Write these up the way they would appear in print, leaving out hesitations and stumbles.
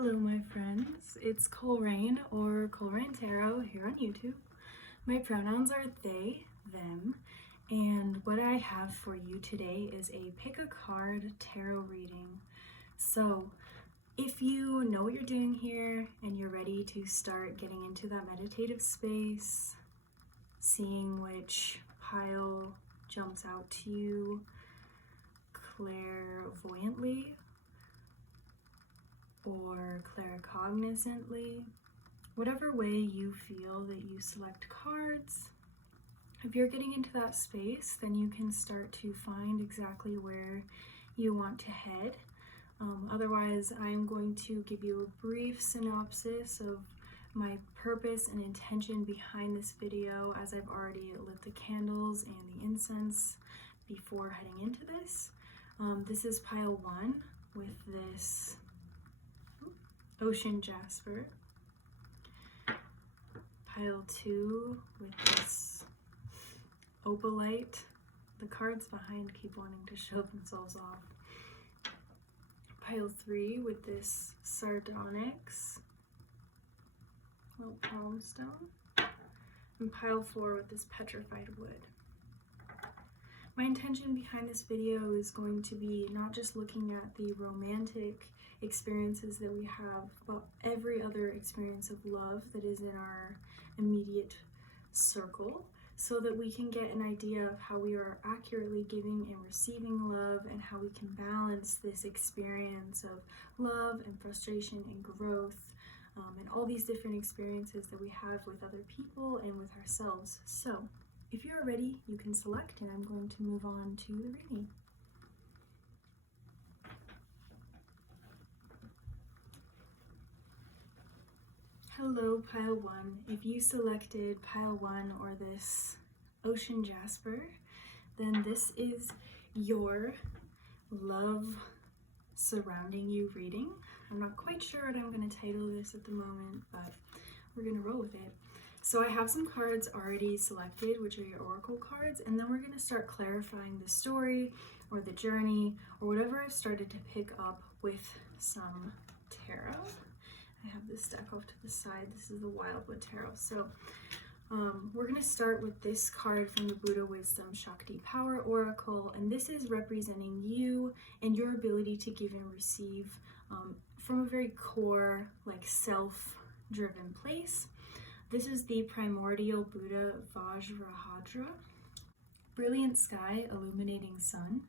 Hello my friends, it's Coleraine or Coleraine Tarot here on YouTube. My pronouns are they, them, and what I have for you today is a pick a card tarot reading. So if you know what you're doing here and you're ready to start getting into that meditative space, seeing which pile jumps out to you clairvoyantly or claircognizantly, whatever way you feel that you select cards. If you're getting into that space, then you can start to find exactly where you want to head. Otherwise, I'm going to give you a brief synopsis of my purpose and intention behind this video, as I've already lit the candles and the incense before heading into this. This is pile 1 with this ocean jasper, pile 2 with this opalite. The cards behind keep wanting to show themselves off. Pile 3 with this sardonyx, little palm stone, and pile 4 with this petrified wood. My intention behind this video is going to be not just looking at the romantic experiences that we have, but every other experience of love that is in our immediate circle, so that we can get an idea of how we are accurately giving and receiving love, and how we can balance this experience of love and frustration and growth, and all these different experiences that we have with other people and with ourselves. So if you are ready, you can select, and I'm going to move on to the reading. Hello, pile 1. If you selected pile 1 or this ocean jasper, then this is your love surrounding you reading. I'm not quite sure what I'm going to title this at the moment, but we're going to roll with it. So I have some cards already selected, which are your oracle cards, and then we're going to start clarifying the story or the journey or whatever I've started to pick up with some tarot. I have this deck off to the side. This is the Wildwood Tarot. So we're going to start with this card from the Buddha Wisdom Shakti Power Oracle, and this is representing you and your ability to give and receive from a very core, like self-driven place. This is the primordial Buddha Vajrahadra. Brilliant sky, illuminating sun.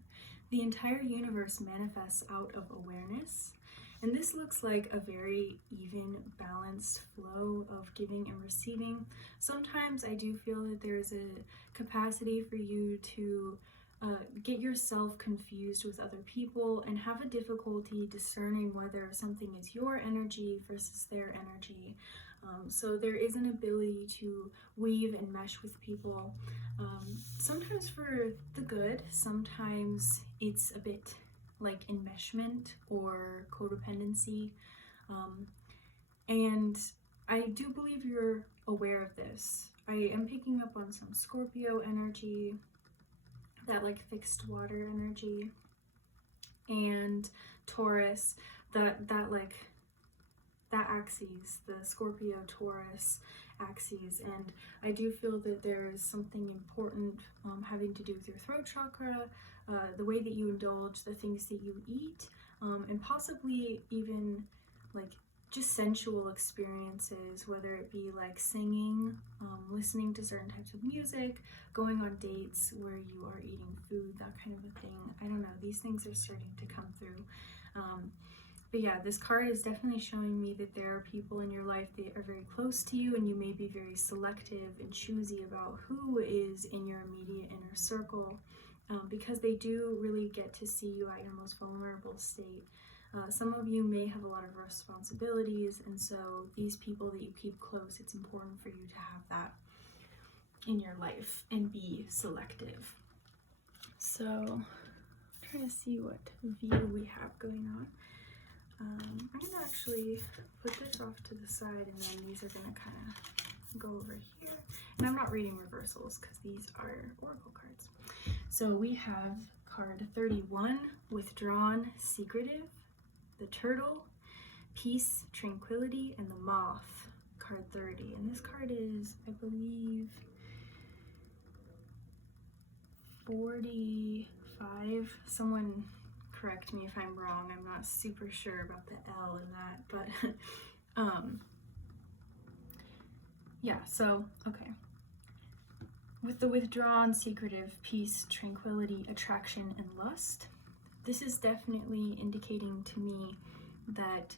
The entire universe manifests out of awareness. And this looks like a very even, balanced flow of giving and receiving. Sometimes I do feel that there is a capacity for you to get yourself confused with other people and have a difficulty discerning whether something is your energy versus their energy. So there is an ability to weave and mesh with people, sometimes for the good, sometimes it's a bit like enmeshment or codependency, and I do believe you're aware of this. I am picking up on some Scorpio energy, that like fixed water energy, and Taurus, that axes, the Scorpio Taurus axes, and I do feel that there is something important having to do with your throat chakra, the way that you indulge, the things that you eat, and possibly even like just sensual experiences, whether it be like singing, listening to certain types of music, going on dates where you are eating food, that kind of a thing. I don't know, these things are starting to come through. But yeah, this card is definitely showing me that there are people in your life that are very close to you, and you may be very selective and choosy about who is in your immediate inner circle, because they do really get to see you at your most vulnerable state. Some of you may have a lot of responsibilities, and so these people that you keep close, it's important for you to have that in your life and be selective. So I'm trying to see what view we have going on. I'm going to actually put this off to the side, and then these are going to kind of go over here. And I'm not reading reversals because these are oracle cards. So we have card 31, Withdrawn, Secretive, the Turtle, peace, tranquility, and the moth, card 30. And this card is, I believe, 45. Someone correct me if I'm wrong. I'm not super sure about the L in that, but yeah, so, okay. With the withdrawn, secretive, peace, tranquility, attraction, and lust, this is definitely indicating to me that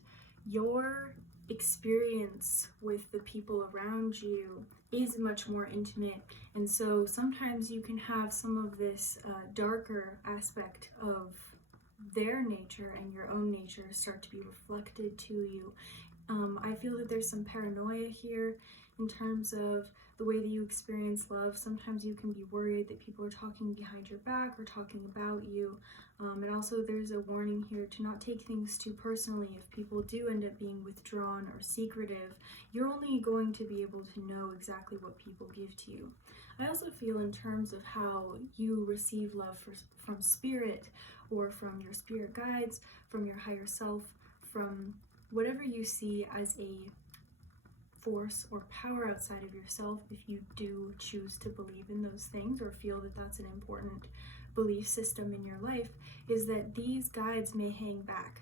your experience with the people around you is much more intimate, and so sometimes you can have some of this darker aspect of their nature and your own nature start to be reflected to you. I feel that there's some paranoia here in terms of the way that you experience love. Sometimes you can be worried that people are talking behind your back or talking about you. And also there's a warning here to not take things too personally. If people do end up being withdrawn or secretive, you're only going to be able to know exactly what people give to you. I also feel in terms of how you receive love from spirit, or from your spirit guides, from your higher self, from whatever you see as a force or power outside of yourself, if you do choose to believe in those things or feel that that's an important belief system in your life, is that these guides may hang back.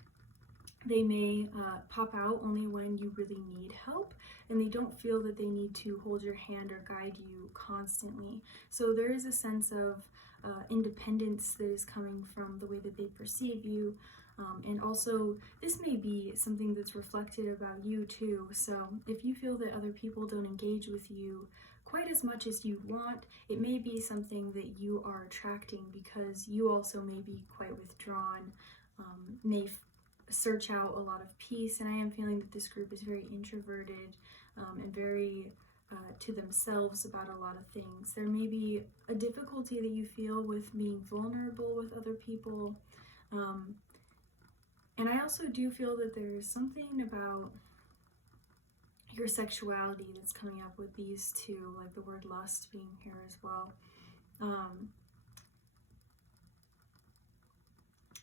They may pop out only when you really need help, and they don't feel that they need to hold your hand or guide you constantly. So there is a sense of independence that is coming from the way that they perceive you. And also, this may be something that's reflected about you too. So if you feel that other people don't engage with you quite as much as you want, it may be something that you are attracting because you also may be quite withdrawn, may search out a lot of peace. And I am feeling that this group is very introverted and very to themselves about a lot of things. There may be a difficulty that you feel with being vulnerable with other people. And I also do feel that there's something about your sexuality that's coming up with these two, like the word lust being here as well.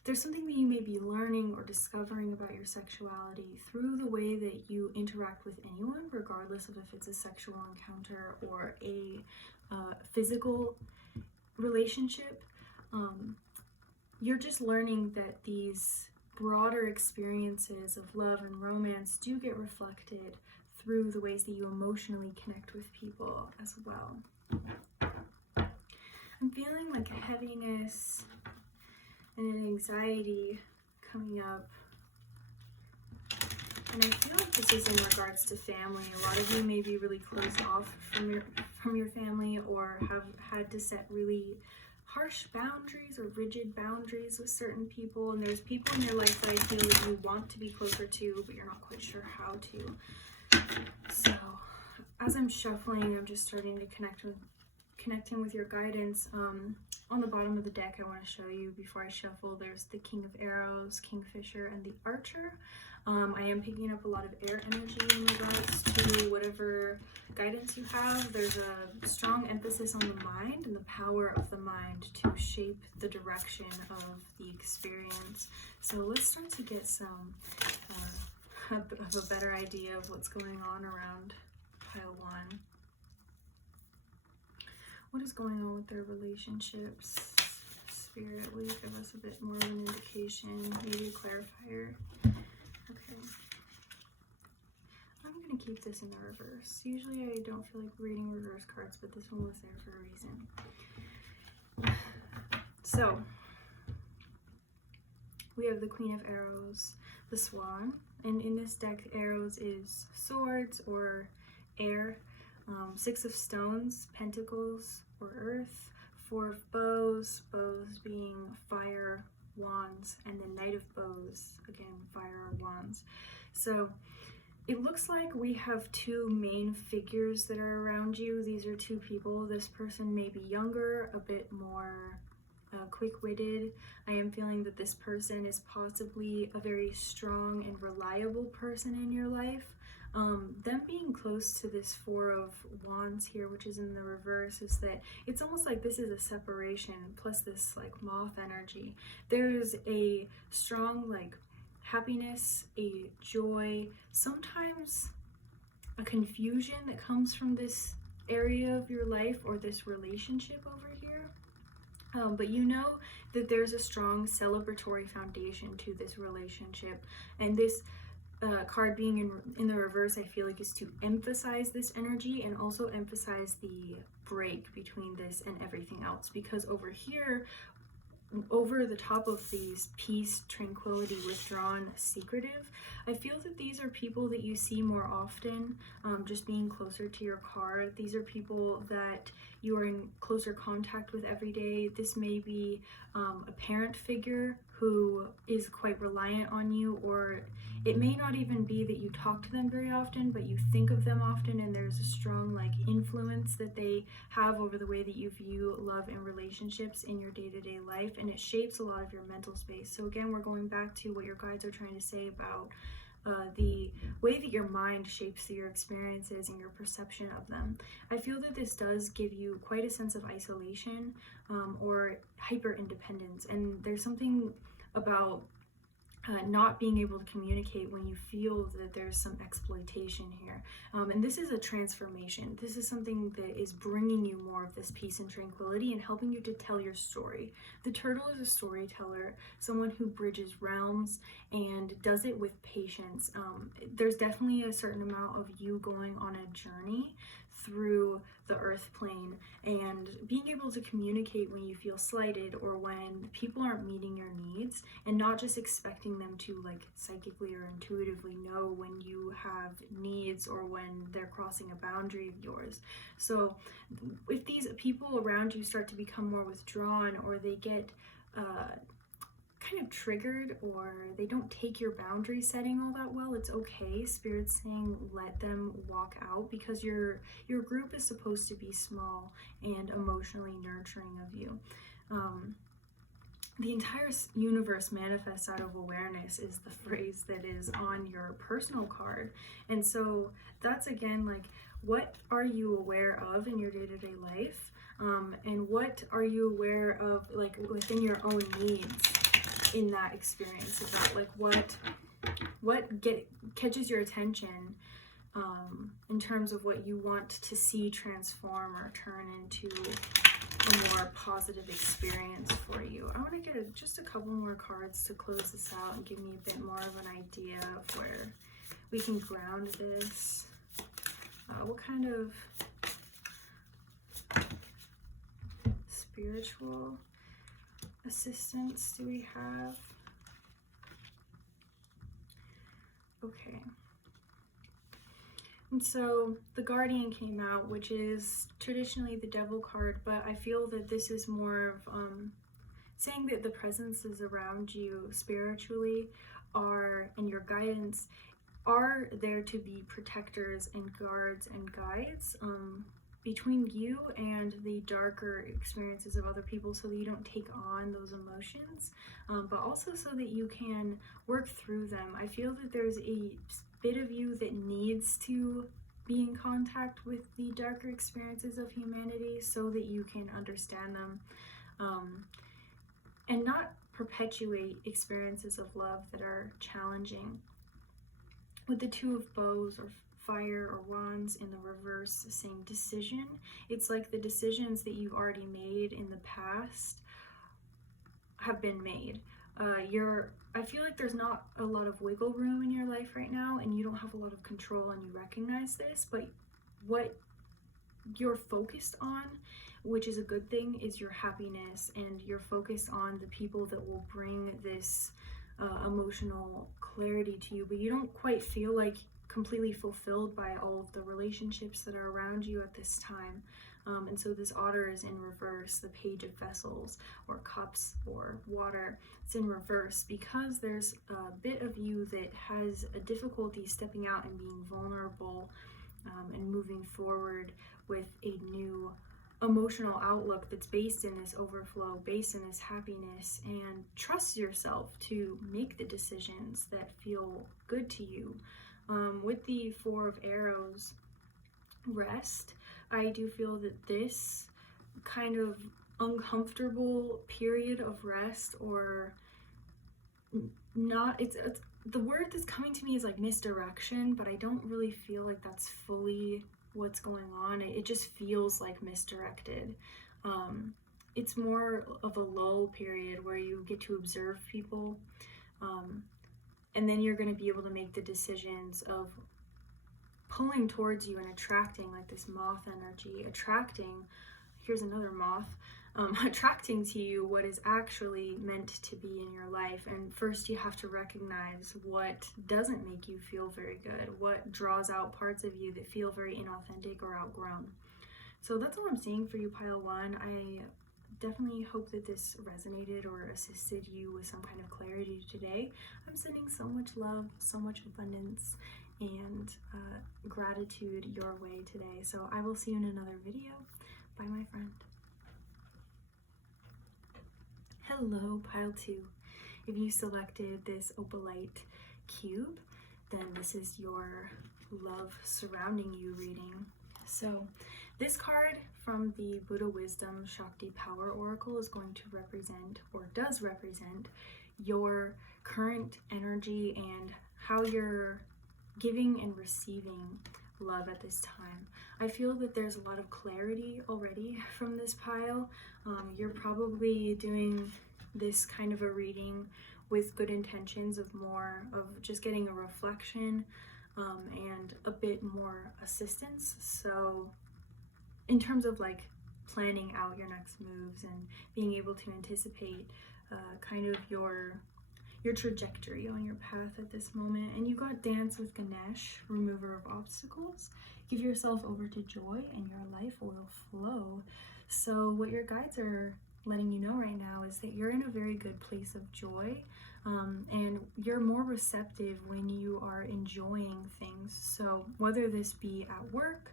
There's something that you may be learning or discovering about your sexuality through the way that you interact with anyone, regardless of if it's a sexual encounter or a physical relationship. You're just learning that these broader experiences of love and romance do get reflected through the ways that you emotionally connect with people as well. I'm feeling like a heaviness and an anxiety coming up. And I feel like this is in regards to family. A lot of you may be really closed off from your family, or have had to set really harsh boundaries or rigid boundaries with certain people, and there's people in your life that I feel that you want to be closer to, but you're not quite sure how to. So as I'm shuffling, I'm just starting to connecting with your guidance. On the bottom of the deck, I want to show you before I shuffle, there's the King of Arrows, Kingfisher, and the Archer. I am picking up a lot of air energy in regards to whatever guidance you have. There's a strong emphasis on the mind and the power of the mind to shape the direction of the experience. So let's start to get some of a better idea of what's going on around pile 1. What is going on with their relationships? Spirit, will you give us a bit more of an indication, maybe a clarifier? Okay. I'm going to keep this in the reverse. Usually I don't feel like reading reverse cards, but this one was there for a reason. So, we have the Queen of Arrows, the Swan, and in this deck, arrows is swords or air, 6 of stones, pentacles or earth, 4 of bows, bows being fire, wands, and the Knight of Bows, again, fire or wands. So it looks like we have 2 main figures that are around you. These are 2 people. This person may be younger, a bit more quick-witted. I am feeling that this person is possibly a very strong and reliable person in your life. Them being close to this 4 of Wands here, which is in the reverse, is that it's almost like this is a separation plus this like moth energy. There is a strong like happiness, a joy, sometimes a confusion that comes from this area of your life or this relationship over here. But you know that there's a strong celebratory foundation to this relationship, and this card being in the reverse, I feel like, is to emphasize this energy and also emphasize the break between this and everything else, because over here, over the top of these peace, tranquility, withdrawn, secretive, I feel that these are people that you see more often, just being closer to your card. These are people that you are in closer contact with every day. This may be a parent figure who is quite reliant on you, or it may not even be that you talk to them very often, but you think of them often, and there's a strong like influence that they have over the way that you view love and relationships in your day-to-day life, and it shapes a lot of your mental space. So again, we're going back to what your guides are trying to say about the way that your mind shapes your experiences and your perception of them. I feel that this does give you quite a sense of isolation or hyper independence, and there's something about not being able to communicate when you feel that there's some exploitation here. And this is a transformation. This is something that is bringing you more of this peace and tranquility and helping you to tell your story. The turtle is a storyteller, someone who bridges realms and does it with patience. There's definitely a certain amount of you going on a journey through the earth plane and being able to communicate when you feel slighted or when people aren't meeting your needs, and not just expecting them to like psychically or intuitively know when you have needs or when they're crossing a boundary of yours. So if these people around you start to become more withdrawn, or they get kind of triggered, or they don't take your boundary setting all that well, it's okay. Spirit's saying let them walk out, because your group is supposed to be small and emotionally nurturing of you. The entire universe manifests out of awareness is the phrase that is on your personal card. And so that's again like, what are you aware of in your day-to-day life? And what are you aware of like within your own needs in that experience? Is that like what catches your attention in terms of what you want to see transform or turn into a more positive experience for you? I want to get just a couple more cards to close this out and give me a bit more of an idea of where we can ground this. What kind of spiritual assistance do we have? Okay. And so the Guardian came out, which is traditionally the Devil card, but I feel that this is more of saying that the presences around you spiritually are, and your guidance are there to be protectors and guards and guides between you and the darker experiences of other people, so that you don't take on those emotions, but also so that you can work through them. I feel that there's a bit of you that needs to be in contact with the darker experiences of humanity so that you can understand them, and not perpetuate experiences of love that are challenging. With the Two of Bows or Fire or Wands in the reverse saying decision, it's like the decisions that you've already made in the past have been made. I feel like there's not a lot of wiggle room in your life right now, and you don't have a lot of control, and you recognize this, but what you're focused on, which is a good thing, is your happiness, and you're focused on the people that will bring this emotional clarity to you, but you don't quite feel like completely fulfilled by all of the relationships that are around you at this time. And so this otter is in reverse, the Page of Vessels or Cups or water. It's in reverse because there's a bit of you that has a difficulty stepping out and being vulnerable and moving forward with a new emotional outlook that's based in this overflow, based in this happiness, and trust yourself to make the decisions that feel good to you. With the Four of Arrows, rest, I do feel that this kind of uncomfortable period of rest, or not, it's the word that's coming to me is like misdirection, but I don't really feel like that's fully what's going on. It just feels like misdirected. It's more of a lull period where you get to observe people, and then you're going to be able to make the decisions of pulling towards you and attracting, like this moth energy, attracting, here's another moth, attracting to you what is actually meant to be in your life. And first you have to recognize what doesn't make you feel very good, what draws out parts of you that feel very inauthentic or outgrown. So that's all I'm seeing for you, pile one. I definitely hope that this resonated or assisted you with some kind of clarity today. I'm sending so much love, so much abundance, and gratitude your way today. So I will see you in another video. Bye, my friend. Hello, pile two. If you selected this opalite cube, then this is your love surrounding you reading. So this card from the Buddha Wisdom Shakti Power Oracle is going to represent, or does represent, your current energy and how you're giving and receiving love at this time. I feel that there's a lot of clarity already from this pile. You're probably doing this kind of a reading with good intentions of more of just getting a reflection and a bit more assistance. So in terms of like planning out your next moves and being able to anticipate kind of your trajectory on your path at this moment. And you got Dance with Ganesh, Remover of Obstacles. Give yourself over to joy and your life will flow. So what your guides are letting you know right now is that you're in a very good place of joy, and you're more receptive when you are enjoying things. So whether this be at work,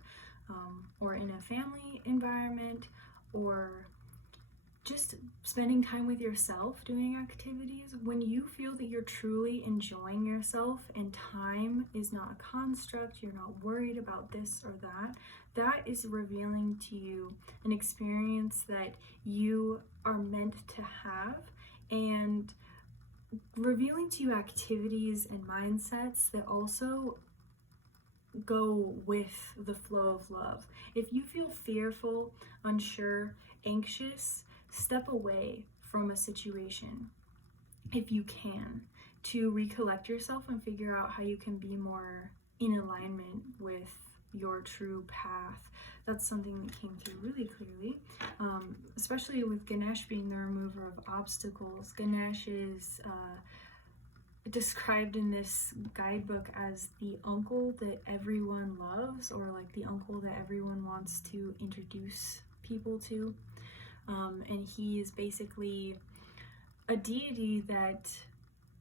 or in a family environment, or just spending time with yourself doing activities, when you feel that you're truly enjoying yourself and time is not a construct, you're not worried about this or that, that is revealing to you an experience that you are meant to have, and revealing to you activities and mindsets that also go with the flow of love. If you feel fearful, unsure, anxious, step away from a situation if you can, to recollect yourself and figure out how you can be more in alignment with your true path. That's something that came through really clearly, especially with Ganesh being the remover of obstacles. Ganesh is described in this guidebook as the uncle that everyone loves, or like the uncle that everyone wants to introduce people to. And he is basically a deity that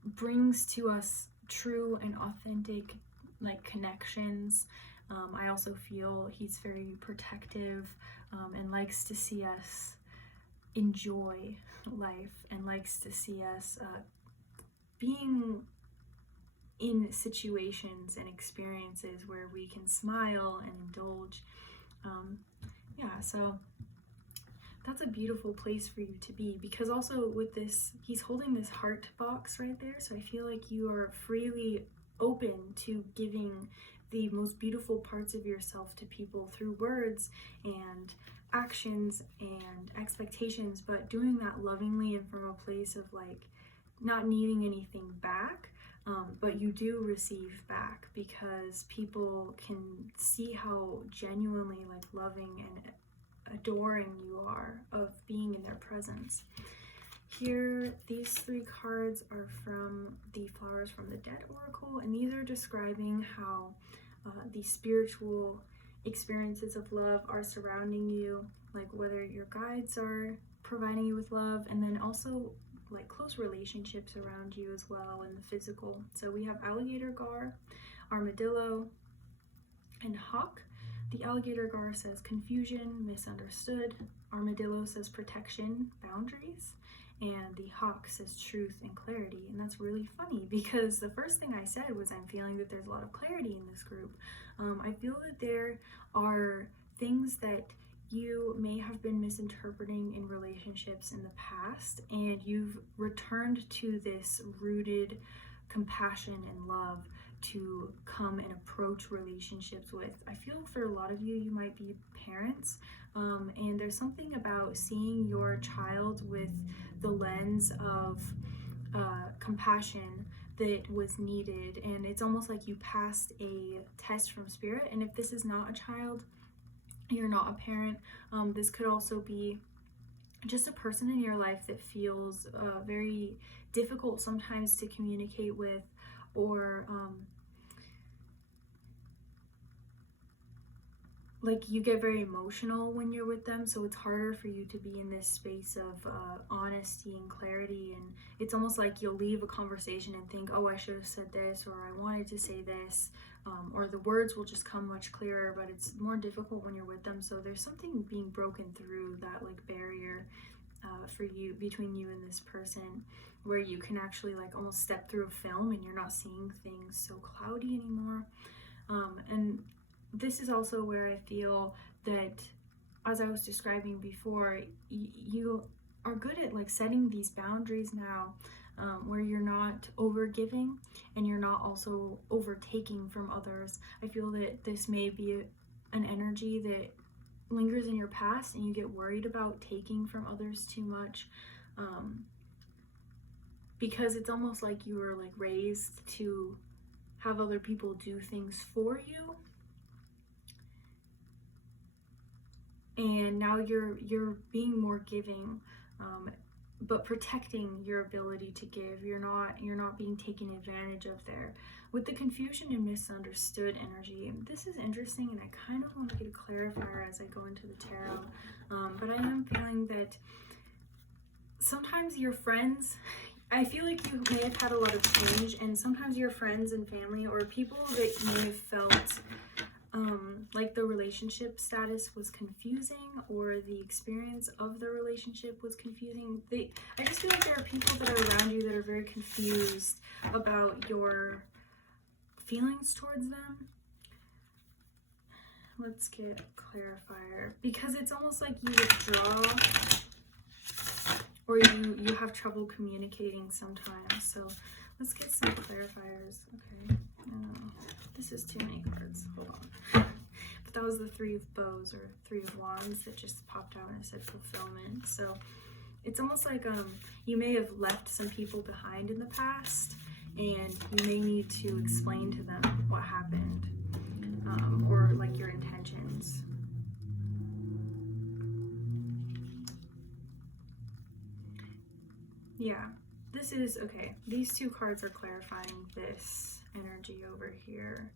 brings to us true and authentic like connections. I also feel he's very protective, and likes to see us enjoy life, and likes to see us being in situations and experiences where we can smile and indulge. Yeah, so that's a beautiful place for you to be, because also with this, he's holding this heart box right there, so I feel like you are freely open to giving the most beautiful parts of yourself to people through words and actions and expectations, but doing that lovingly and from a place of like not needing anything back, but you do receive back because people can see how genuinely like loving and adoring you are of being in their presence. Here, these three cards are from the Flowers from the Dead Oracle, and these are describing how the spiritual experiences of love are surrounding you, like whether your guides are providing you with love, and then also like close relationships around you as well in the physical. So we have alligator gar, armadillo, and hawk. The alligator gar says confusion, misunderstood. Armadillo says protection, boundaries. And the hawk says truth and clarity. And that's really funny because the first thing I said was I'm feeling that there's a lot of clarity in this group. I feel that there are things that you may have been misinterpreting in relationships in the past, and you've returned to this rooted compassion and love to come and approach relationships with. I feel for a lot of you, you might be parents, and there's something about seeing your child with the lens of compassion that was needed, and it's almost like you passed a test from spirit. And if this is not a child, you're not a parent, this could also be just a person in your life that feels very difficult sometimes to communicate with, or like you get very emotional when you're with them, so it's harder for you to be in this space of honesty and clarity. And it's almost like you'll leave a conversation and think, oh, I should have said this, or I wanted to say this, or the words will just come much clearer, but it's more difficult when you're with them. So there's something being broken through that like barrier for you, between you and this person, where you can actually like almost step through a film and you're not seeing things so cloudy anymore. And this is also where I feel that, as I was describing before, you are good at like setting these boundaries now, where you're not over giving and you're not also overtaking from others. I feel that this may be an energy that lingers in your past, and you get worried about taking from others too much, because it's almost like you were like raised to have other people do things for you, and now you're being more giving, but protecting your ability to give. You're not being taken advantage of there. With the confusion and misunderstood energy, this is interesting, and I kind of want to get a clarifier as I go into the tarot, but I am feeling that sometimes your friends, I feel like you may have had a lot of change, and sometimes your friends and family, or people that you may have felt like the relationship status was confusing, or the experience of the relationship was confusing. I just feel like there are people that are around you that are very confused about your feelings towards them. Let's get a clarifier, because it's almost like you withdraw, or you have trouble communicating sometimes. So let's get some clarifiers. Okay, this is too many cards. Hold on. But that was the Three of Bows, or Three of Wands, that just popped out and it said fulfillment. So it's almost like you may have left some people behind in the past, and you may need to explain to them what happened, or like your intentions. Yeah, this is okay. These two cards are clarifying this energy over here.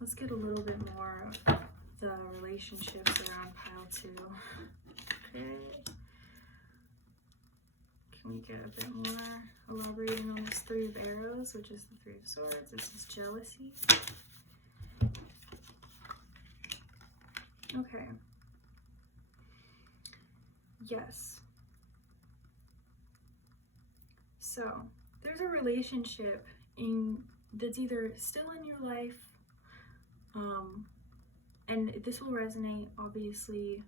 Let's get a little bit more of the relationships around pile 2. Okay. Can we get a bit more elaborating on this Three of Arrows, which is the Three of Swords? This is jealousy. Okay. Yes. So there's a relationship that's either still in your life, and this will resonate, obviously,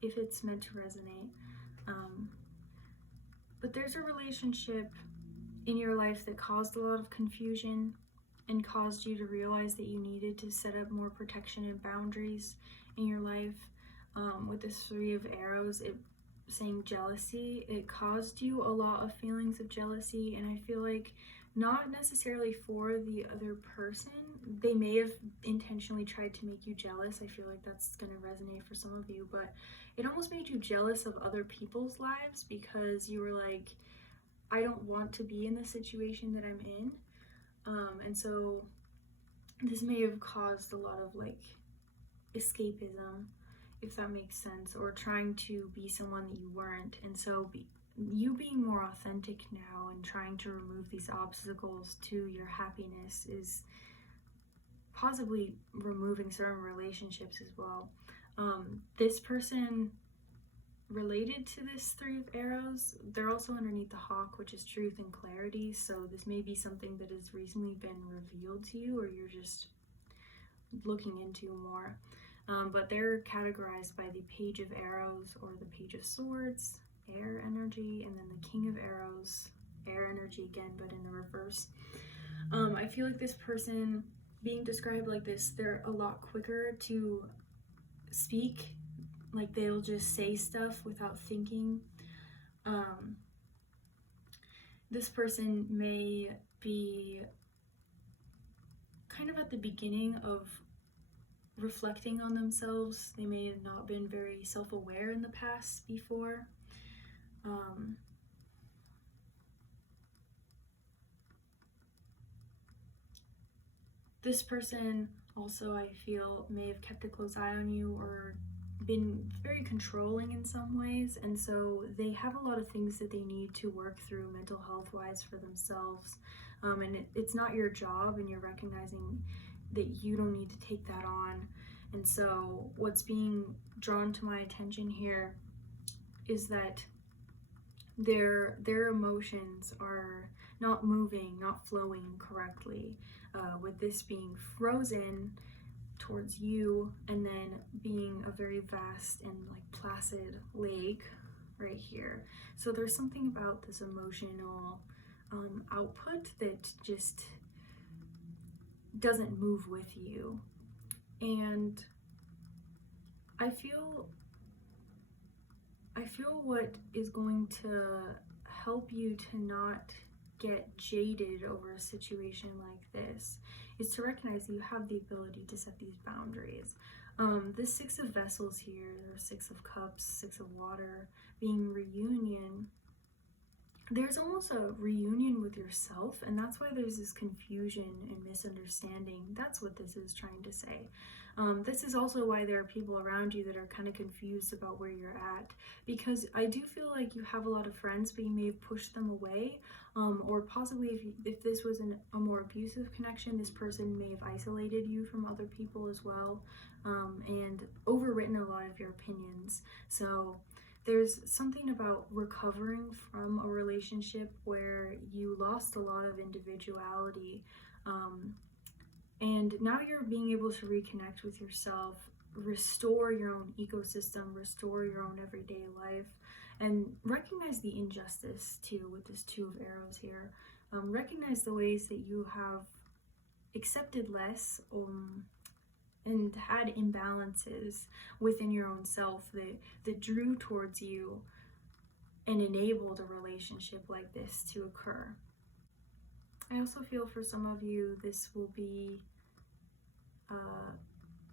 if it's meant to resonate. But there's a relationship in your life that caused a lot of confusion and caused you to realize that you needed to set up more protection and boundaries in your life. With this Three of Arrows, saying jealousy, it caused you a lot of feelings of jealousy, and I feel like not necessarily for the other person. They may have intentionally tried to make you jealous. I feel like that's going to resonate for some of you, but it almost made you jealous of other people's lives, because you were like, I don't want to be in the situation that I'm in. And so this may have caused a lot of like escapism, if that makes sense, or trying to be someone that you weren't. And so you being more authentic now and trying to remove these obstacles to your happiness is possibly removing certain relationships as well. This person related to this Three of Arrows, they're also underneath the Hawk, which is truth and clarity. So this may be something that has recently been revealed to you, or you're just looking into more. but they're categorized by the Page of Arrows or the Page of Swords, air energy, and then the King of Arrows, air energy again, but in the reverse. I feel like this person being described like this, they're a lot quicker to speak, like they'll just say stuff without thinking. This person may be kind of at the beginning of reflecting on themselves. They may have not been very self-aware in the past before. This person also, I feel, may have kept a close eye on you or been very controlling in some ways, and so they have a lot of things that they need to work through mental health wise for themselves, and it's not your job, and you're recognizing that you don't need to take that on. And so what's being drawn to my attention here is that their emotions are not moving, not flowing correctly, with this being frozen towards you and then being a very vast and like placid lake right here. So there's something about this emotional output that just doesn't move with you. And I feel what is going to help you to not get jaded over a situation like this is to recognize you have the ability to set these boundaries. This Six of Vessels here, or Six of Cups, Six of Water, being reunion, there's almost a reunion with yourself, and that's why there's this confusion and misunderstanding. That's what this is trying to say. This is also why there are people around you that are kind of confused about where you're at, because I do feel like you have a lot of friends, but you may have pushed them away, or possibly if this was a more abusive connection, this person may have isolated you from other people as well, and overwritten a lot of your opinions. So there's something about recovering from a relationship where you lost a lot of individuality, and now you're being able to reconnect with yourself, restore your own ecosystem, restore your own everyday life, and recognize the injustice too with this Two of Arrows here. Recognize the ways that you have accepted less, and had imbalances within your own self that drew towards you and enabled a relationship like this to occur. I also feel for some of you this will be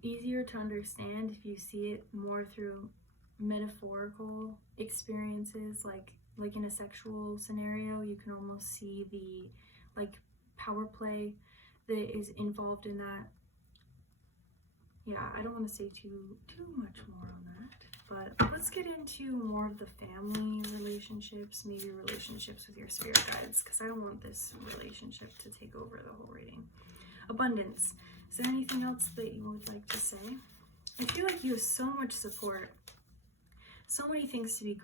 easier to understand if you see it more through metaphorical experiences, like in a sexual scenario. You can almost see the power play that is involved in that. Yeah, I don't want to say too much more on that, but let's get into more of the family relationships, maybe relationships with your spirit guides, because I don't want this relationship to take over the whole reading. Abundance. Is there anything else that you would like to say? I feel like you have so much support, so many things to be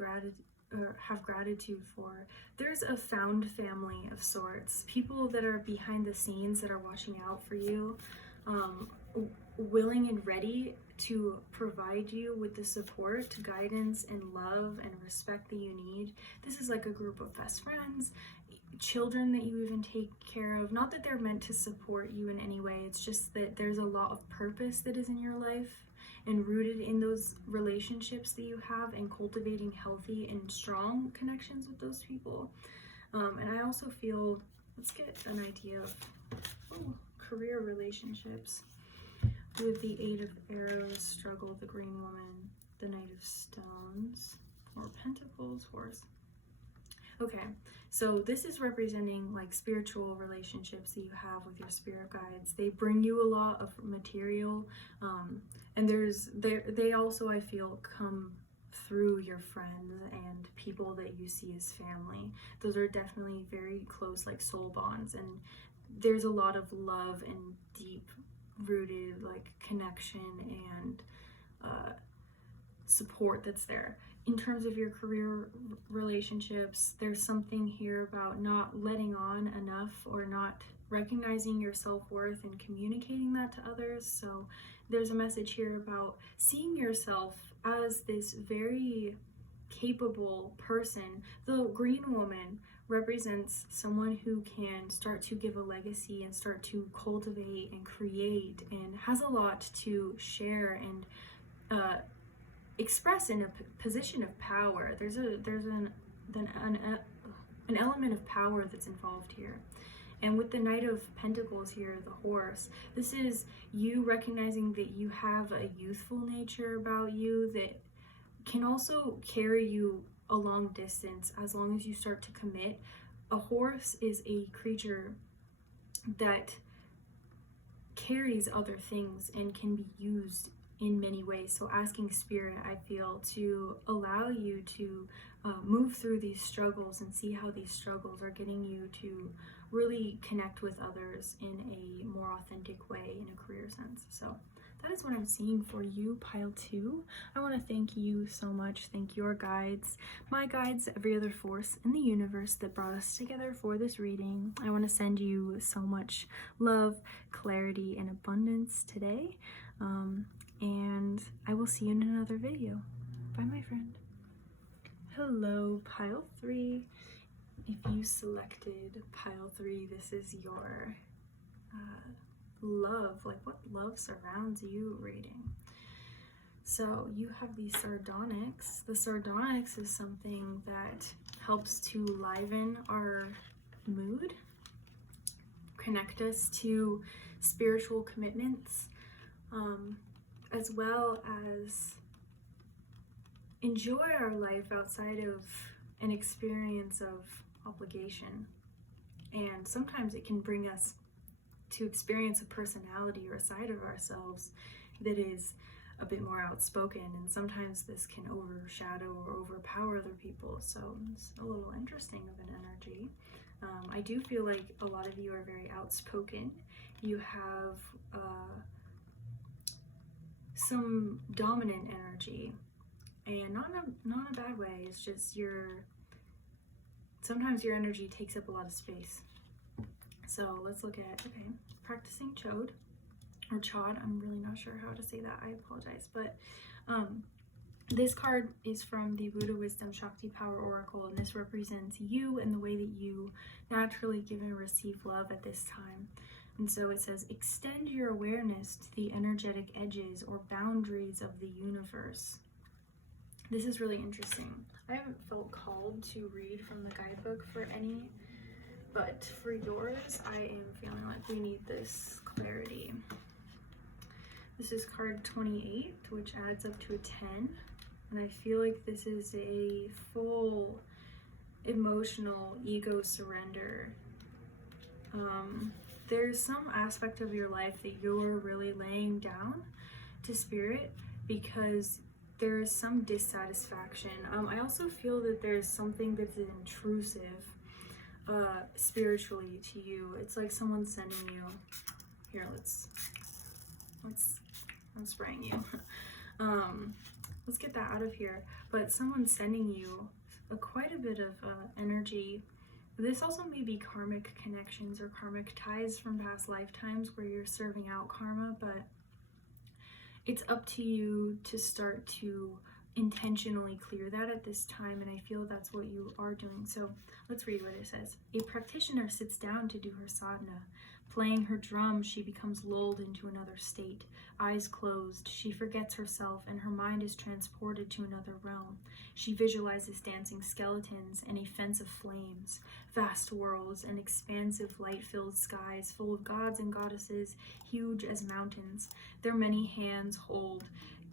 have gratitude for. There's a found family of sorts, people that are behind the scenes that are watching out for you, willing and ready to provide you with the support, guidance, and love and respect that you need. This is like a group of best friends, children that you even take care of. Not that they're meant to support you in any way, it's just that there's a lot of purpose that is in your life and rooted in those relationships that you have, and cultivating healthy and strong connections with those people. And I also feel, let's get an idea of career relationships. With the Eight of Arrows, Struggle, the Green Woman, the Knight of Stones, or Pentacles, Horse. Okay, so this is representing like spiritual relationships that you have with your spirit guides. They bring you a lot of material, and they also, I feel, come through your friends and people that you see as family. Those are definitely very close, like soul bonds, and there's a lot of love and deep rooted like connection and support that's there. In terms of your career relationships, there's something here about not letting on enough, or not recognizing your self-worth and communicating that to others. So there's a message here about seeing yourself as this very capable person. The green woman represents someone who can start to give a legacy and start to cultivate and create and has a lot to share and express in a position of power. There's an element of power that's involved here. And with the Knight of Pentacles here, the horse, this is you recognizing that you have a youthful nature about you that can also carry you a long distance as long as you start to commit. A horse is a creature that carries other things and can be used in many ways. So asking Spirit, I feel, to allow you to move through these struggles and see how these struggles are getting you to really connect with others in a more authentic way in a career sense. So that is what I'm seeing for you, pile 2. I want to thank you so much. Thank your guides, my guides, every other force in the universe that brought us together for this reading. I want to send you so much love, clarity, and abundance today. And I will see you in another video. Bye, my friend. Hello, pile 3. If you selected pile 3, this is your love, like what love surrounds you reading. So you have the sardonyx. The sardonyx is something that helps to liven our mood, connect us to spiritual commitments, as well as enjoy our life outside of an experience of obligation. And sometimes it can bring us to experience a personality or a side of ourselves that is a bit more outspoken, and sometimes this can overshadow or overpower other people. So it's a little interesting of an energy. I do feel like a lot of you are very outspoken. You have some dominant energy, and not in a bad way. It's just sometimes your energy takes up a lot of space. So let's look at, okay, practicing Chod, or Chod, I'm really not sure how to say that, I apologize, but this card is from the Buddha Wisdom Shakti Power Oracle, and this represents you and the way that you naturally give and receive love at this time. And so it says, extend your awareness to the energetic edges or boundaries of the universe. This is really interesting. I haven't felt called to read from the guidebook for any, but for yours, I am feeling like we need this clarity. This is card 28, which adds up to a 10. And I feel like this is a full emotional ego surrender. There's some aspect of your life that you're really laying down to Spirit because there is some dissatisfaction. I also feel that there's something that's intrusive spiritually to you. It's like someone sending you, here, I'm spraying you. Let's get that out of here. But someone's sending you quite a bit of energy. This also may be karmic connections or karmic ties from past lifetimes where you're serving out karma, but it's up to you to start to intentionally clear that at this time, and I feel that's what you are doing. So let's read what it says. A practitioner sits down to do her sadhana. Playing her drum, she becomes lulled into another state. Eyes closed, she forgets herself and her mind is transported to another realm. She visualizes dancing skeletons and a fence of flames, vast worlds and expansive light-filled skies full of gods and goddesses, huge as mountains. Their many hands hold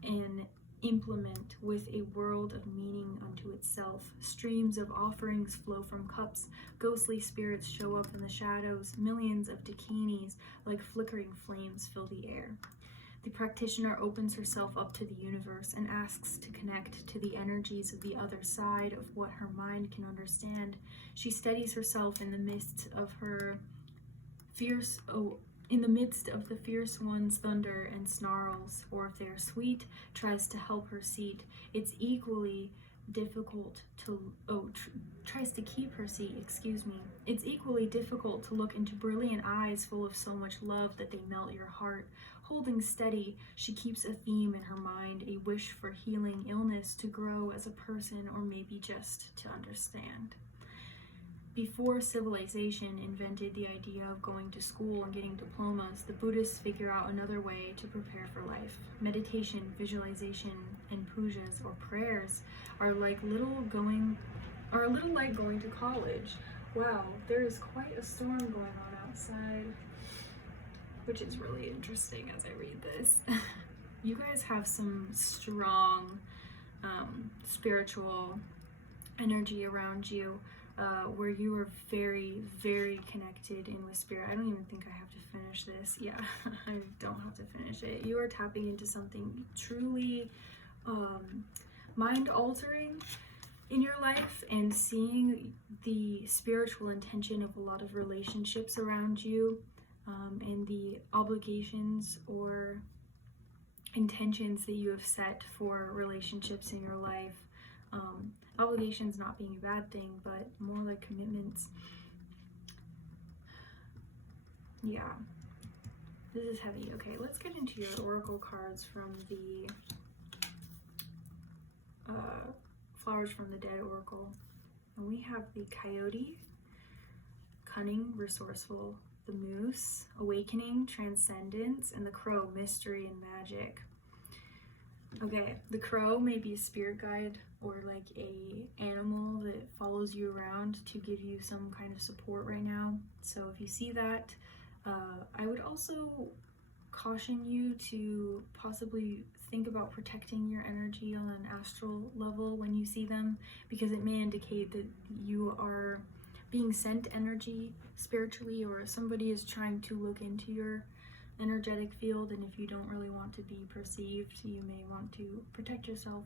an implement with a world of meaning unto itself. Streams of offerings flow from cups. Ghostly spirits show up in the shadows. Millions of dakinis like flickering flames fill the air. The practitioner opens herself up to the universe and asks to connect to the energies of the other side of what her mind can understand. She steadies herself in the midst of her fierce in the midst of the fierce one's thunder and snarls, or if they are sweet, tries to help her seat. It's equally difficult to, tries to keep her seat, excuse me. It's equally difficult to look into brilliant eyes full of so much love that they melt your heart. Holding steady, she keeps a theme in her mind, a wish for healing illness, to grow as a person, or maybe just to understand. Before civilization invented the idea of going to school and getting diplomas, the Buddhists figure out another way to prepare for life. Meditation, visualization, and pujas, or prayers, are a little like going to college. Wow, there is quite a storm going on outside, which is really interesting as I read this. You guys have some strong spiritual energy around you, where you are very, very connected in with spirit. I don't even think I have to finish this. Yeah, I don't have to finish it. You are tapping into something truly mind-altering in your life, and seeing the spiritual intention of a lot of relationships around you, and the obligations or intentions that you have set for relationships in your life. Obligations not being a bad thing, but more like commitments. Yeah, this is heavy. Okay, let's get into your oracle cards from the Flowers from the Dead oracle. And we have the Coyote, Cunning, Resourceful, the Moose, Awakening, Transcendence, and the Crow, Mystery and Magic. Okay, the crow may be a spirit guide or like a animal that follows you around to give you some kind of support right now. So if you see that, I would also caution you to possibly think about protecting your energy on an astral level when you see them, because it may indicate that you are being sent energy spiritually, or somebody is trying to look into your energetic field, and if you don't really want to be perceived, you may want to protect yourself.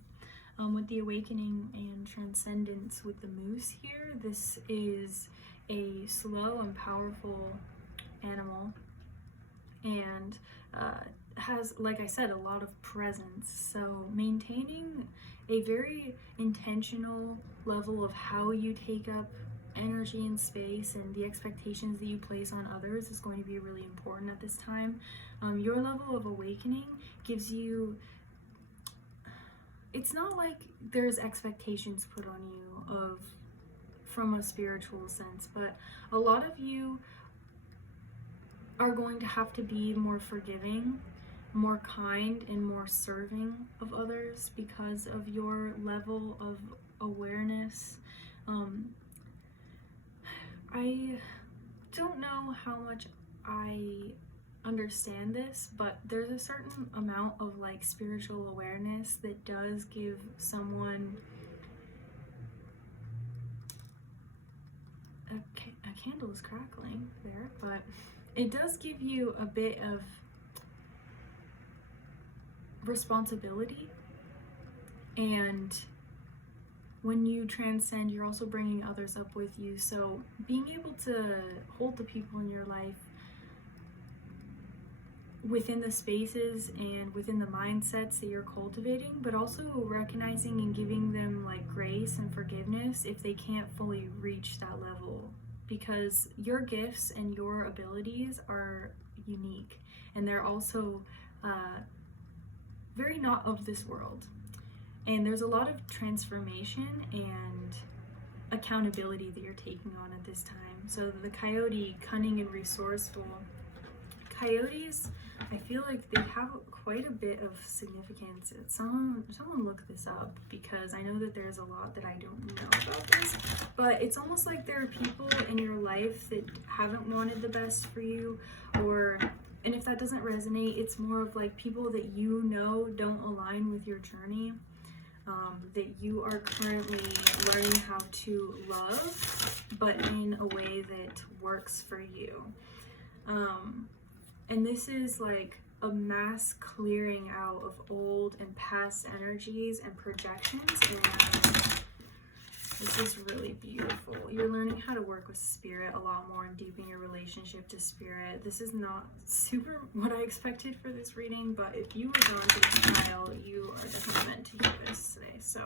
With the Awakening and Transcendence with the Moose here, this is a slow and powerful animal, and has, like I said, a lot of presence. So maintaining a very intentional level of how you take up energy and space, and the expectations that you place on others is going to be really important at this time. Your level of awakening gives you, it's not like there's expectations put on you from a spiritual sense, but a lot of you are going to have to be more forgiving, more kind, and more serving of others because of your level of awareness. I don't know how much I understand this, but there's a certain amount of like spiritual awareness that does give someone a candle is crackling there, but it does give you a bit of responsibility, and when you transcend, you're also bringing others up with you. So being able to hold the people in your life within the spaces and within the mindsets that you're cultivating, but also recognizing and giving them like grace and forgiveness if they can't fully reach that level, because your gifts and your abilities are unique, and they're also very not of this world. And there's a lot of transformation and accountability that you're taking on at this time. So the Coyote, Cunning and Resourceful. Coyotes, I feel like they have quite a bit of significance. Someone look this up, because I know that there's a lot that I don't know about this, but it's almost like there are people in your life that haven't wanted the best for you, and if that doesn't resonate, it's more of like people that you know don't align with your journey, that you are currently learning how to love, but in a way that works for you. And this is like a mass clearing out of old and past energies and projections, and this is really beautiful. You're learning how to work with spirit a lot more and deepen your relationship to spirit. This is not super what I expected for this reading, but if you were drawn to this style, you are definitely meant to hear this today. So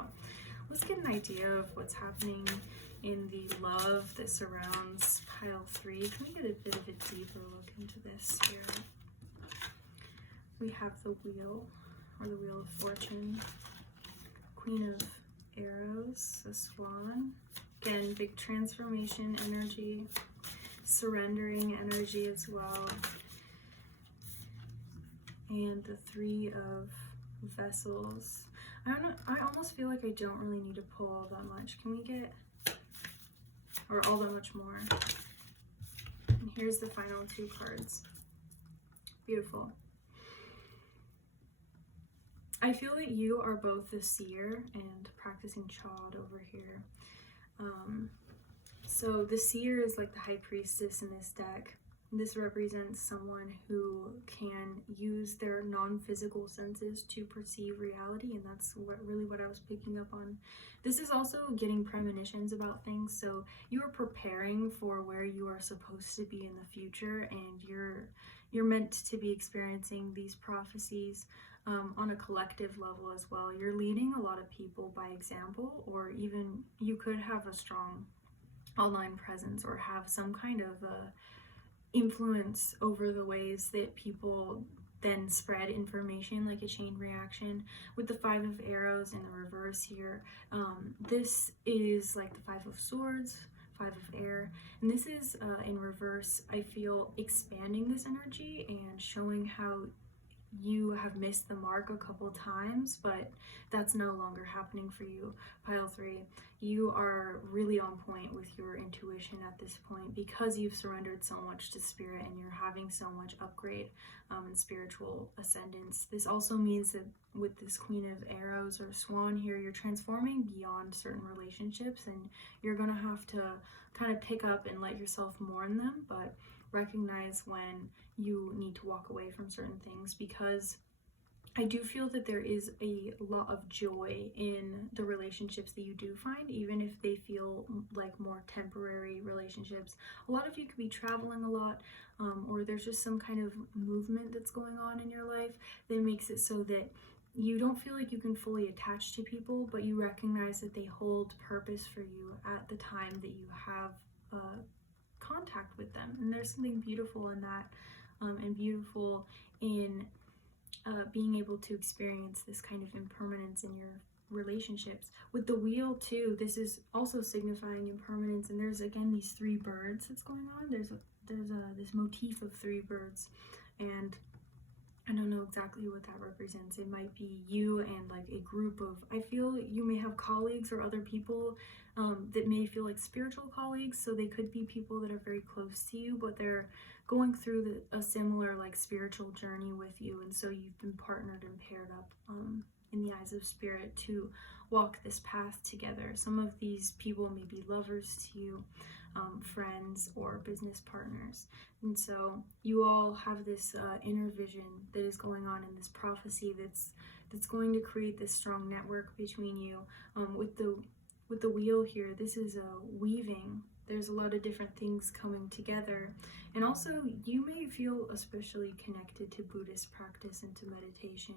let's get an idea of what's happening in the love that surrounds pile 3. Can we get a bit of a deeper look into this here? We have the Wheel, or the Wheel of Fortune, Queen of Arrows, the Swan. Again, big transformation energy, surrendering energy as well. And the Three of Vessels. I don't know, I almost feel like I don't really need to pull all that much. Can we get, or all that much more? And here's the final 2 cards. Beautiful. I feel that you are both the seer and practicing Chod over here. So the seer is like the high priestess in this deck. This represents someone who can use their non-physical senses to perceive reality, and that's what I was picking up on. This is also getting premonitions about things, so you are preparing for where you are supposed to be in the future, and you're meant to be experiencing these prophecies on a collective level as well. You're leading a lot of people by example, or even you could have a strong online presence or have some kind of influence over the ways that people then spread information, like a chain reaction. With the 5 of Arrows in the reverse here, this is like the 5 of Swords, 5 of Air, and this is in reverse, I feel, expanding this energy and showing how you have missed the mark a couple times, but that's no longer happening for you. Pile 3, you are really on point with your intuition at this point because you've surrendered so much to spirit and you're having so much upgrade and spiritual ascendance. This also means that with this Queen of Arrows or Swan here, you're transforming beyond certain relationships, and you're gonna have to kind of pick up and let yourself mourn them, but recognize when you need to walk away from certain things, because I do feel that there is a lot of joy in the relationships that you do find, even if they feel like more temporary relationships. A lot of you could be traveling a lot, or there's just some kind of movement that's going on in your life that makes it so that you don't feel like you can fully attach to people, but you recognize that they hold purpose for you at the time that you have contact with them. And there's something beautiful in that, and beautiful in being able to experience this kind of impermanence in your relationships. With the Wheel too, this is also signifying impermanence, and there's again these 3 birds that's going on. There's this motif of 3 birds, and I don't know exactly what that represents. It might be you and like a group of, I feel you may have colleagues or other people that may feel like spiritual colleagues, so they could be people that are very close to you, but they're going through a similar like spiritual journey with you, and so you've been partnered and paired up in the eyes of spirit to walk this path together. Some of these people may be lovers to you, friends, or business partners, and so you all have this inner vision that is going on in this prophecy that's going to create this strong network between you. With the Wheel here, this is weaving. There's a lot of different things coming together, and also you may feel especially connected to Buddhist practice and to meditation,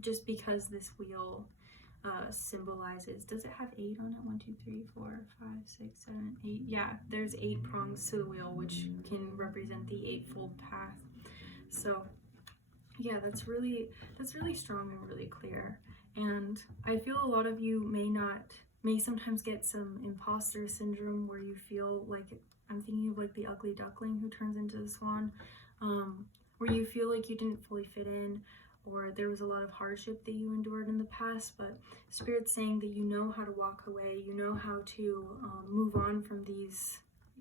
just because this wheel symbolizes, does it have 8 on it? 1, 2, 3, 4, 5, 6, 7, 8. Yeah, there's 8 prongs to the wheel, which can represent the 8-fold path. So yeah, that's really strong and really clear. And I feel a lot of you may sometimes get some imposter syndrome, where you feel like, I'm thinking of like the ugly duckling who turns into the swan, where you feel like you didn't fully fit in, or there was a lot of hardship that you endured in the past, but Spirit's saying that you know how to walk away, you know how to move on from these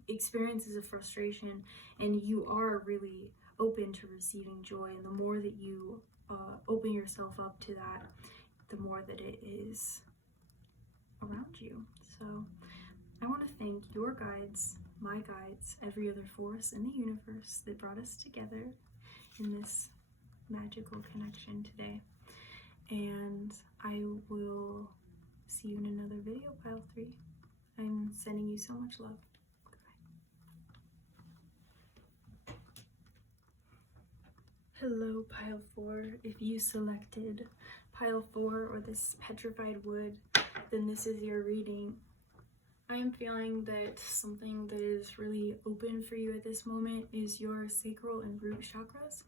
experiences of frustration, and you are really open to receiving joy. And the more that you open yourself up to that, the more that it is around you. So I want to thank your guides, my guides, every other force in the universe that brought us together in this magical connection today. And I will see you in another video, Pile 3. I'm sending you so much love. Hello, pile 4. If you selected pile 4 or this petrified wood, then this is your reading. I am feeling that something that is really open for you at this moment is your sacral and root chakras.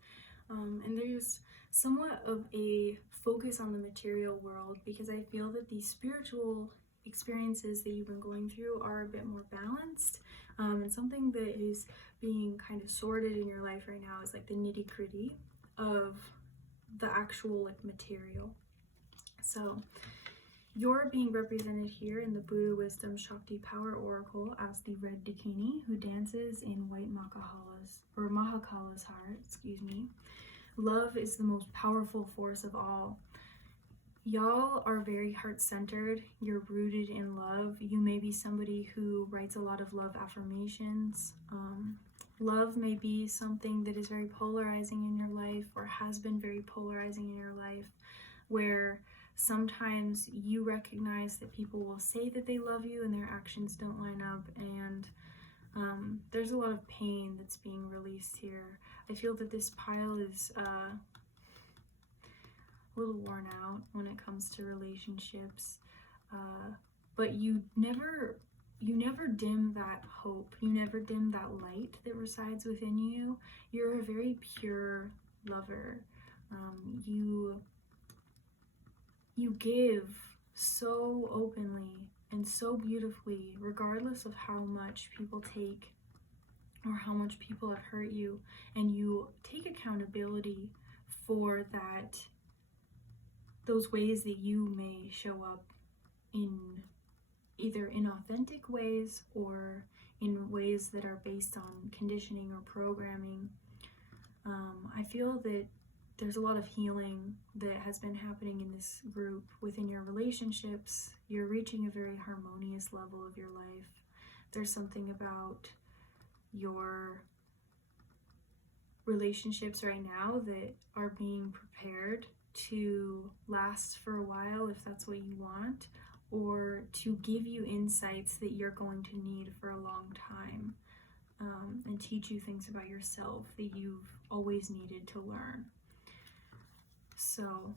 And there's somewhat of a focus on the material world because I feel that these spiritual experiences that you've been going through are a bit more balanced. And something that is being kind of sorted in your life right now is like the nitty-gritty of the actual like material. So you're being represented here in the Buddha Wisdom Shakti Power Oracle as the Red Dakini who dances in white Mahakala's heart, Love is the most powerful force of all. Y'all are very heart-centered. You're rooted in love. You may be somebody who writes a lot of love affirmations. Love may be something that is very polarizing in your life or has been very polarizing in your life, where sometimes you recognize that people will say that they love you and their actions don't line up, and there's a lot of pain that's being released here. I feel that this pile is a little worn out when it comes to relationships, but you never dim that hope. You never dim that light that resides within you. You're a very pure lover. You give so openly and so beautifully, regardless of how much people take or how much people have hurt you, and you take accountability for that, those ways that you may show up in either inauthentic ways or in ways that are based on conditioning or programming. I feel that there's a lot of healing that has been happening in this group within your relationships. You're reaching a very harmonious level of your life. There's something about your relationships right now that are being prepared to last for a while if that's what you want, or to give you insights that you're going to need for a long time, and teach you things about yourself that you've always needed to learn. So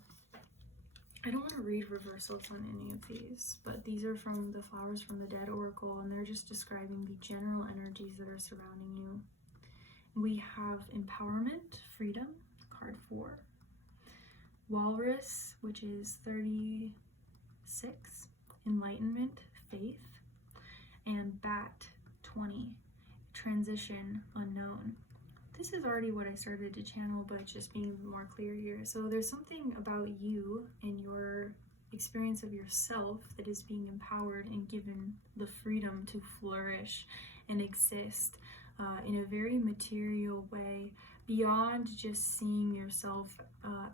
I don't want to read reversals on any of these, but these are from the Flowers from the Dead Oracle, and they're just describing the general energies that are surrounding you. We have Empowerment, Freedom, card 4. Walrus, which is 36, Enlightenment, Faith. And Bat, 20, Transition, Unknown. This is already what I started to channel, but just being more clear here. So there's something about you and your experience of yourself that is being empowered and given the freedom to flourish and exist in a very material way, beyond just seeing yourself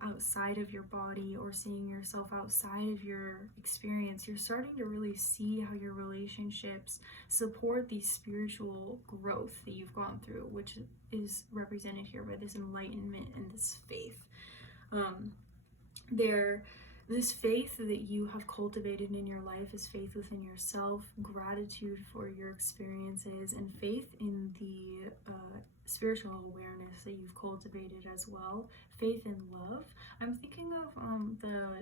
outside of your body or seeing yourself outside of your experience. You're starting to really see how your relationships support the spiritual growth that you've gone through, which is represented here by this enlightenment and this faith. This faith that you have cultivated in your life is faith within yourself, gratitude for your experiences, and faith in the spiritual awareness that you've cultivated as well. Faith in love. I'm thinking of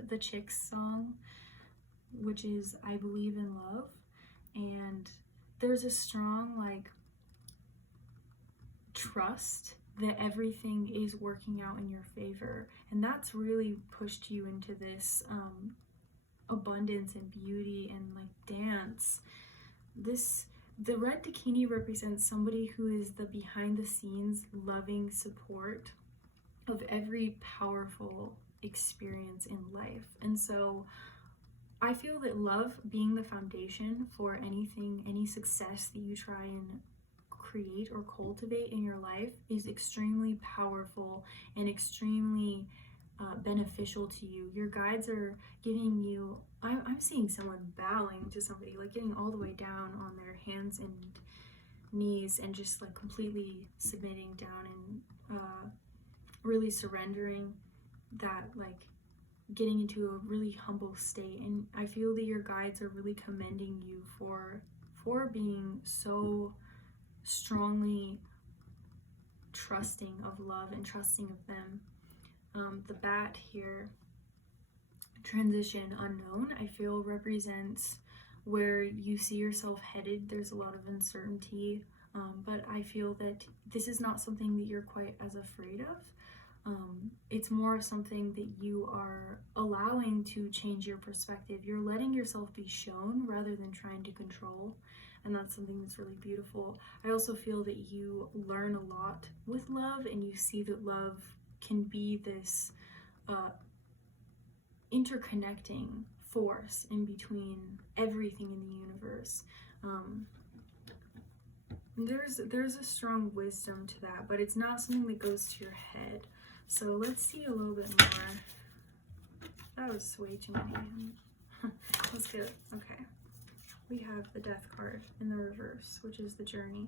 the Chicks song, which is I Believe in Love, and there's a strong like trust that everything is working out in your favor, and that's really pushed you into this abundance and beauty and like dance. The Red Dakini represents somebody who is the behind the scenes loving support of every powerful experience in life. And so I feel that love being the foundation for anything, any success that you try and create or cultivate in your life is extremely powerful and extremely beneficial to you. Your guides are giving you, I'm seeing someone bowing to somebody, like getting all the way down on their hands and knees and just like completely submitting down and really surrendering, that like getting into a really humble state. And I feel that your guides are really commending you for being so strongly trusting of love and trusting of them. The bat here, transition unknown, I feel represents where you see yourself headed. There's a lot of uncertainty, but I feel that this is not something that you're quite as afraid of. It's more something that you are allowing to change your perspective. You're letting yourself be shown rather than trying to control, and that's something that's really beautiful. I also feel that you learn a lot with love, and you see that love can be this interconnecting force in between everything in the universe. There's a strong wisdom to that, but it's not something that goes to your head. So let's see a little bit more. That was way too many. Let's get, okay. We have the Death card in the reverse, which is the journey.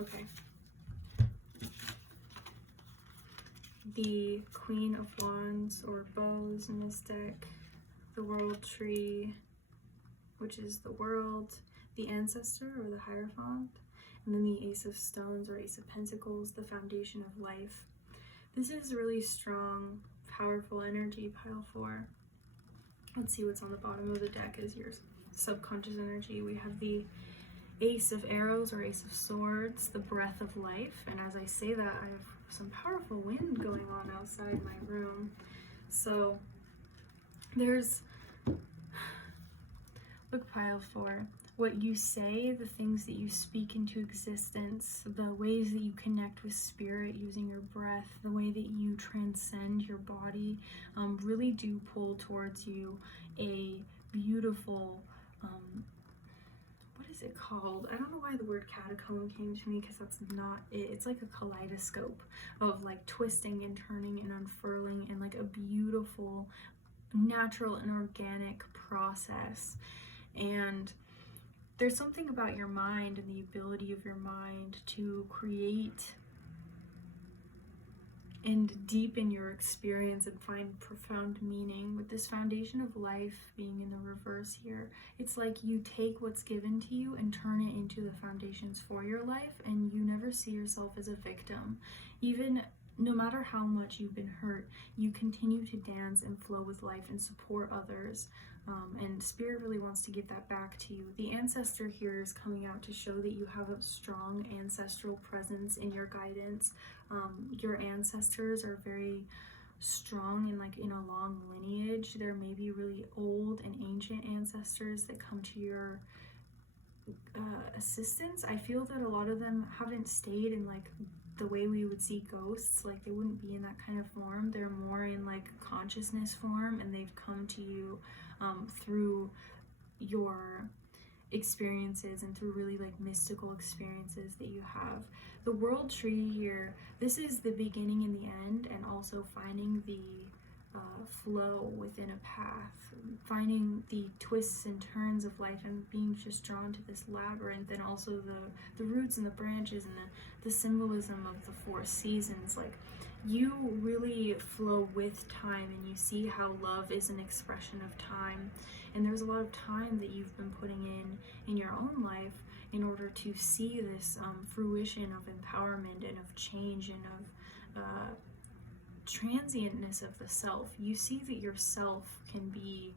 Okay. The Queen of Wands or bows in this deck, the World Tree, which is the world, the Ancestor or the Hierophant, and then the Ace of Stones or Ace of Pentacles, the foundation of life. This is really strong, powerful energy, pile 4. Let's see what's on the bottom of the deck as your subconscious energy. We have the Ace of Arrows or Ace of Swords, the breath of life. And as I say that, I have some powerful wind going on outside my room. So there's, look, pile 4. What you say, the things that you speak into existence, the ways that you connect with spirit using your breath, the way that you transcend your body, really do pull towards you a beautiful, what is it called? I don't know why the word catacomb came to me, because that's not it. It's like a kaleidoscope of like twisting and turning and unfurling, and like a beautiful, natural and organic process. And there's something about your mind and the ability of your mind to create and deepen your experience and find profound meaning. With this foundation of life being in the reverse here, it's like you take what's given to you and turn it into the foundations for your life, and you never see yourself as a victim. Even no matter how much you've been hurt, you continue to dance and flow with life and support others. And Spirit really wants to give that back to you. The Ancestor here is coming out to show that you have a strong ancestral presence in your guidance. Your ancestors are very strong and like in a long lineage. There may be really old and ancient ancestors that come to your assistance. I feel that a lot of them haven't stayed in like the way we would see ghosts. Like they wouldn't be in that kind of form. They're more in like consciousness form, and they've come to you through your experiences and through really like mystical experiences that you have. The World Tree here, this is the beginning and the end, and also finding the flow within a path, finding the twists and turns of life, and being just drawn to this labyrinth, and also the roots and the branches and the symbolism of the 4 seasons. Like you really flow with time, and you see how love is an expression of time, and there's a lot of time that you've been putting in your own life in order to see this fruition of empowerment and of change and of transientness of the self. You see that yourself can be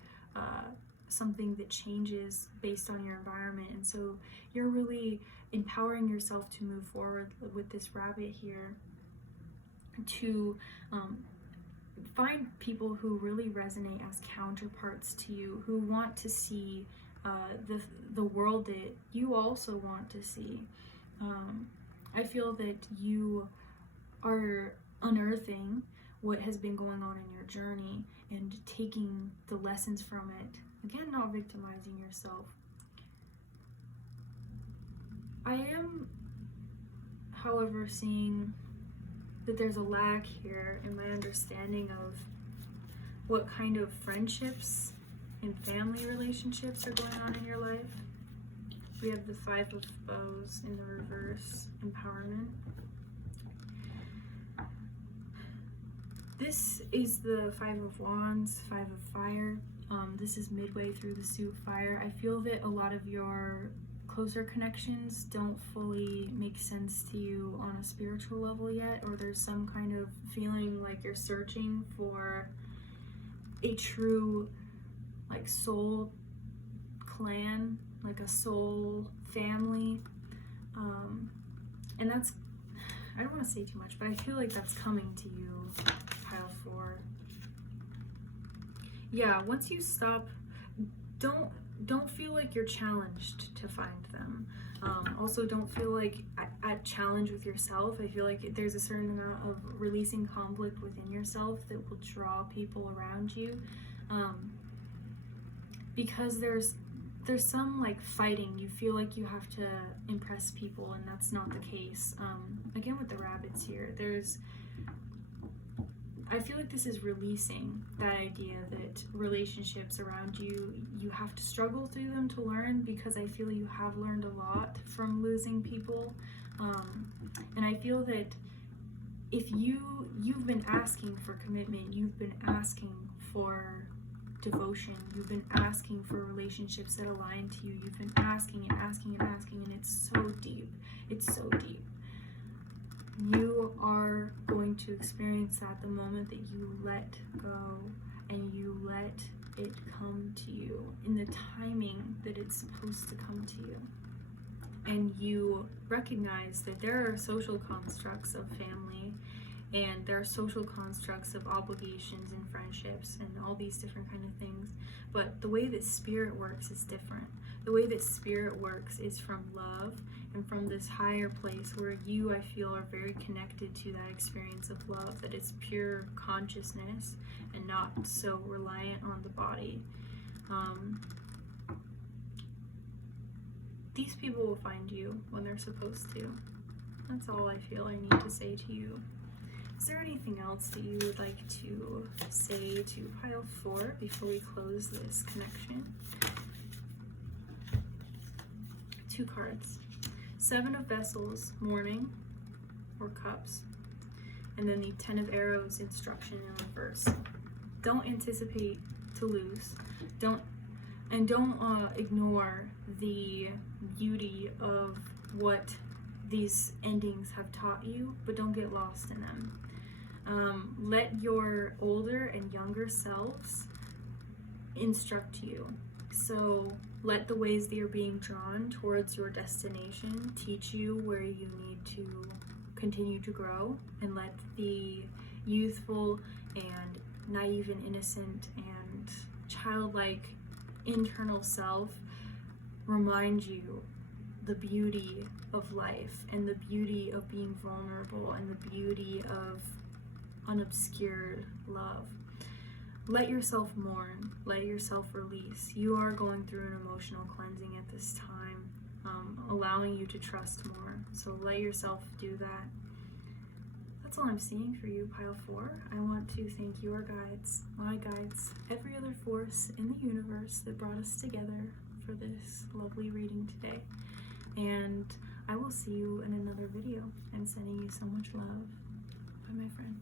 something that changes based on your environment, and so you're really empowering yourself to move forward with this rabbit here, to find people who really resonate as counterparts to you, who want to see the world that you also want to see. I feel that you are unearthing what has been going on in your journey and taking the lessons from it. Again, not victimizing yourself. I am, however, seeing that there's a lack here in my understanding of what kind of friendships and family relationships are going on in your life. We have the 5 of Bows in the reverse, empowerment. This is the 5 of Wands, 5 of Fire. This is midway through the suit Fire. I feel that a lot of your closer connections don't fully make sense to you on a spiritual level yet, or there's some kind of feeling like you're searching for a true like soul clan, like a soul family, and that's, I don't want to say too much, but I feel like that's coming to you, pile 4. Yeah, once you stop, don't feel like you're challenged to find them. Also, don't feel like at challenge with yourself. I feel like there's a certain amount of releasing conflict within yourself that will draw people around you, because there's some like fighting. You feel like you have to impress people, and that's not the case. Again, with the rabbits here, I feel like this is releasing that idea that relationships around you, you have to struggle through them to learn, because I feel you have learned a lot from losing people. And I feel that if you've been asking for commitment, you've been asking for devotion, you've been asking for relationships that align to you, you've been asking and asking and asking, and it's so deep. It's so deep. You are going to experience that the moment that you let go and you let it come to you in the timing that it's supposed to come to you. And you recognize that there are social constructs of family, and there are social constructs of obligations and friendships and all these different kind of things. But the way that spirit works is different. The way that spirit works is from love and from this higher place where you, I feel, are very connected to that experience of love, that it's pure consciousness and not so reliant on the body. These people will find you when they're supposed to. That's all I feel I need to say to you. Is there anything else that you would like to say to pile 4 before we close this connection? 2 cards. 7 of Vessels, mourning, or cups. And then the 10 of Arrows, instruction in reverse. Don't anticipate to lose. Don't ignore the beauty of what these endings have taught you, but don't get lost in them. Let your older and younger selves instruct you. So let the ways that you're being drawn towards your destination teach you where you need to continue to grow, and let the youthful and naive and innocent and childlike internal self remind you the beauty of life and the beauty of being vulnerable and the beauty of unobscured love. Let yourself mourn, let yourself release. You are going through an emotional cleansing at this time, allowing you to trust more. So let yourself do that. That's all I'm seeing for you, pile 4. I want to thank your guides, my guides, every other force in the universe that brought us together for this lovely reading today. And I will see you in another video. I'm sending you so much love. Bye, my friend.